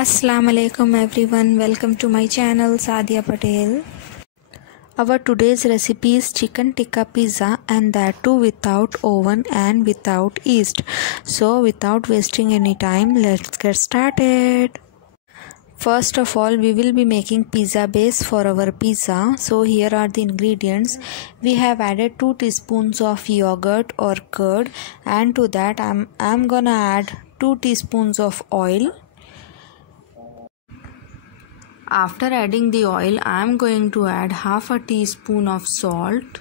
Assalamu alaikum everyone, welcome to my channel Sadia Patel. Our today's recipe is chicken tikka pizza, and that too without oven and without yeast. So without wasting any time, let's get started. First of all, we will be making pizza base for our pizza. So here are the ingredients. We have added 2 teaspoons of yogurt or curd, and to that I'm gonna add 2 teaspoons of oil. After adding the oil, I am going to add half a teaspoon of salt.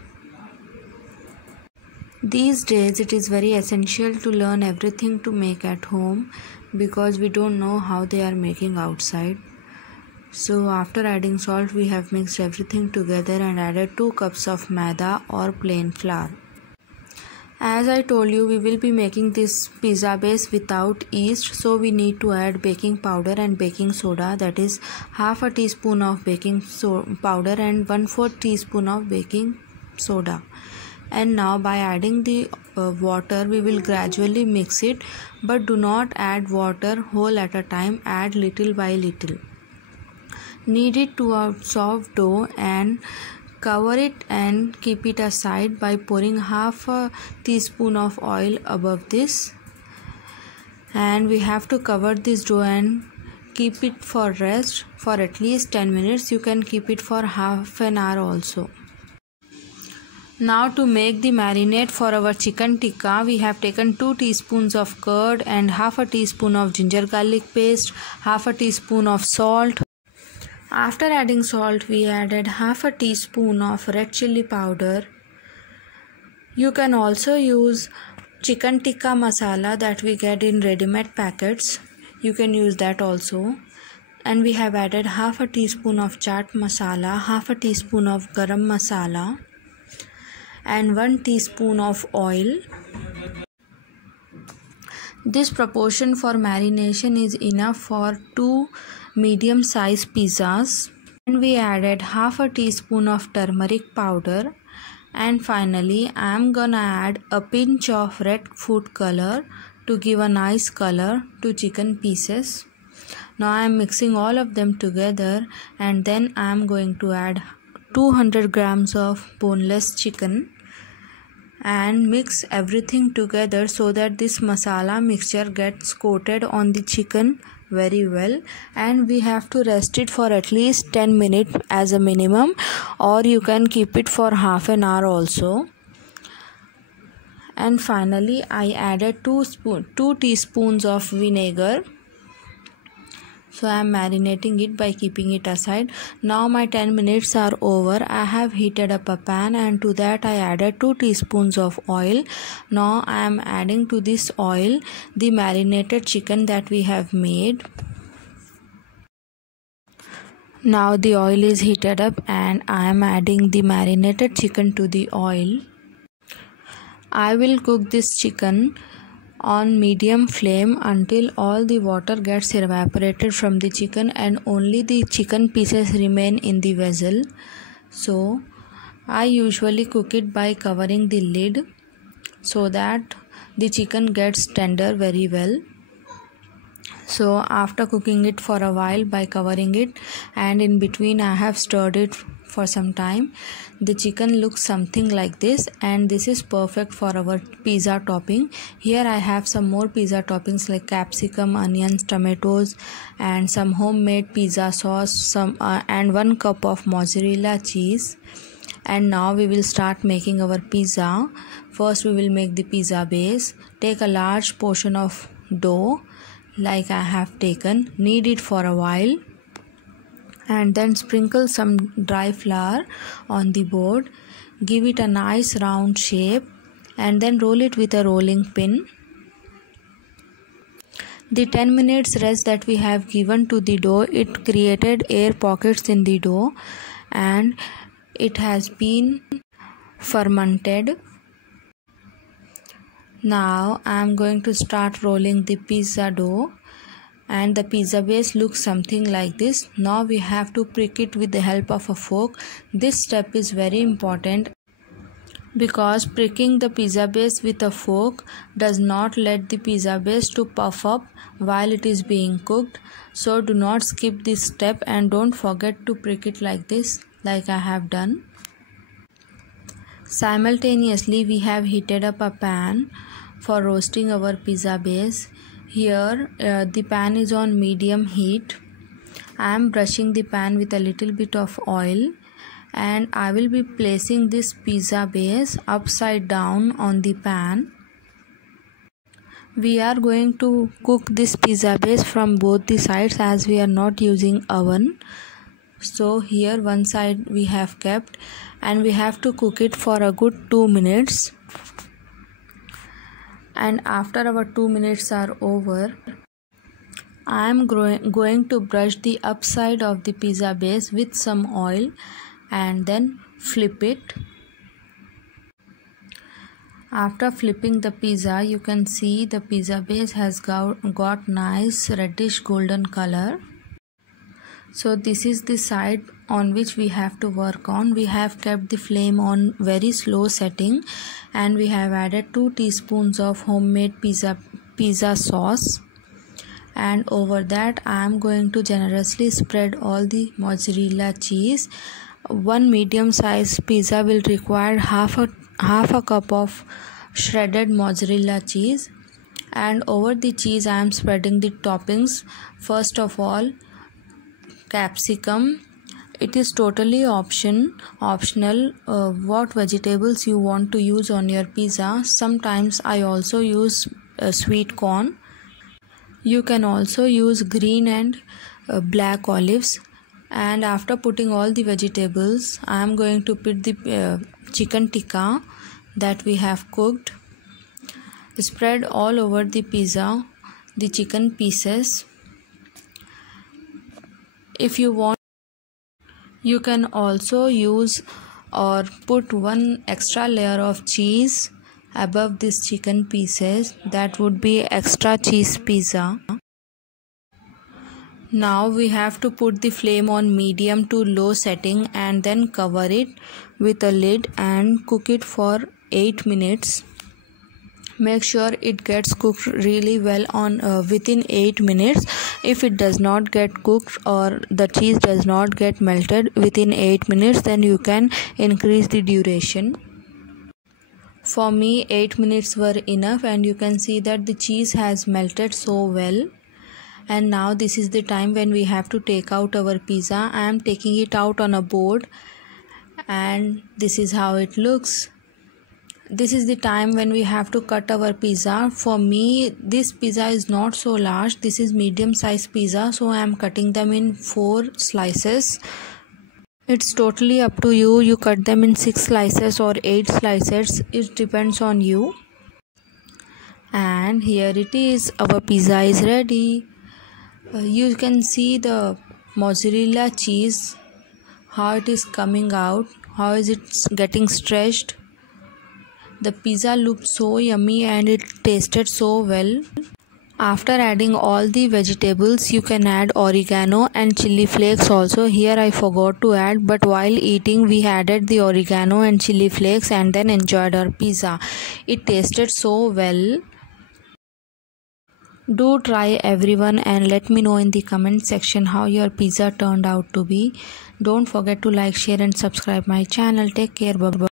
These days it is very essential to learn everything to make at home because we don't know how they are making outside. So after adding salt, we have mixed everything together and added 2 cups of maida or plain flour. As I told you, we will be making this pizza base without yeast, so we need to add baking powder and baking soda, that is half a teaspoon of baking powder and 1/4 teaspoon of baking soda. And now by adding the water, we will gradually mix it, but do not add water whole at a time, add little by little. Knead it to a soft dough and cover it and keep it aside by pouring half a teaspoon of oil above this. And we have to cover this dough and keep it for rest for at least 10 minutes. You can keep it for half an hour also. Now to make the marinade for our chicken tikka, we have taken 2 teaspoons of curd and half a teaspoon of ginger garlic paste, half a teaspoon of salt. After adding salt, we added half a teaspoon of red chili powder. You can also use chicken tikka masala that we get in ready-made packets. You can use that also. And we have added half a teaspoon of chaat masala, half a teaspoon of garam masala, and 1 teaspoon of oil. This proportion for marination is enough for 2 medium-sized pizzas. And we added half a teaspoon of turmeric powder. And finally, I am gonna add a pinch of red food color to give a nice color to chicken pieces. Now I am mixing all of them together, and then I am going to add 200 grams of boneless chicken and mix everything together so that this masala mixture gets coated on the chicken very well. And we have to rest it for at least 10 minutes as a minimum, or you can keep it for half an hour also. And finally, I added 2 teaspoons of vinegar. So I am marinating it by keeping it aside. Now my 10 minutes are over. I have heated up a pan, and to that I added 2 teaspoons of oil. Now I am adding to this oil the marinated chicken that we have made. Now the oil is heated up and I am adding the marinated chicken to the oil. I will cook this chicken on medium flame until all the water gets evaporated from the chicken and only the chicken pieces remain in the vessel. So I usually cook it by covering the lid so that the chicken gets tender very well. So after cooking it for a while by covering it, and in between I have stirred it for some time, the chicken looks something like this, and this is perfect for our pizza topping. Here I have some more pizza toppings like capsicum, onions, tomatoes, and some homemade pizza sauce, and 1 cup of mozzarella cheese. And now we will start making our pizza. First we will make the pizza base. Take a large portion of dough like I have taken, knead it for a while, and then sprinkle some dry flour on the board. Give it a nice round shape and then roll it with a rolling pin. The 10 minutes rest that we have given to the dough, it created air pockets in the dough and it has been fermented. Now I am going to start rolling the pizza dough, and the pizza base looks something like this. Now we have to prick it with the help of a fork. This step is very important. because pricking the pizza base with a fork does not let the pizza base to puff up while it is being cooked. So do not skip this step and don't forget to prick it like this, like I have done. Simultaneously, we have heated up a pan for roasting our pizza base. Here the pan is on medium heat. I am brushing the pan with a little bit of oil, and I will be placing this pizza base upside down on the pan. We are going to cook this pizza base from both the sides as we are not using oven. So here one side we have kept, and we have to cook it for a good 2 minutes. And after our 2 minutes are over, I am going to brush the upside of the pizza base with some oil and then flip it. After flipping the pizza, you can see the pizza base has got nice reddish golden color. So this is the side on which we have to work on. We have kept the flame on very slow setting, and we have added 2 teaspoons of homemade pizza sauce. And over that I am going to generously spread all the mozzarella cheese. One medium sized pizza will require half a cup of shredded mozzarella cheese. And over the cheese I am spreading the toppings. First of all, capsicum. It is totally optional what vegetables you want to use on your pizza. Sometimes I also use sweet corn. You can also use green and black olives. And after putting all the vegetables, I am going to put the chicken tikka that we have cooked. Spread all over the pizza the chicken pieces. If you want, you can also use or put one extra layer of cheese above this chicken pieces. That would be extra cheese pizza. Now we have to put the flame on medium to low setting and then cover it with a lid and cook it for 8 minutes. Make sure it gets cooked really well on within 8 minutes. If it does not get cooked or the cheese does not get melted within 8 minutes, then you can increase the duration. For me 8 minutes were enough, and you can see that the cheese has melted so well. And now this is the time when we have to take out our pizza. I am taking it out on a board, and this is how it looks. This is the time when we have to cut our pizza. For me, this pizza is not so large. This is medium size pizza, so I am cutting them in 4 slices. It's totally up to you. You cut them in 6 slices or 8 slices. It depends on you. And here it is. Our pizza is ready. You can see the mozzarella cheese, how it is coming out, how is it getting stretched. The pizza looked so yummy and it tasted so well. After adding all the vegetables, you can add oregano and chili flakes also. Here I forgot to add, but while eating we added the oregano and chili flakes and then enjoyed our pizza. It tasted so well. Do try everyone and let me know in the comment section how your pizza turned out to be. Don't forget to like, share and subscribe my channel. Take care. Bye bye.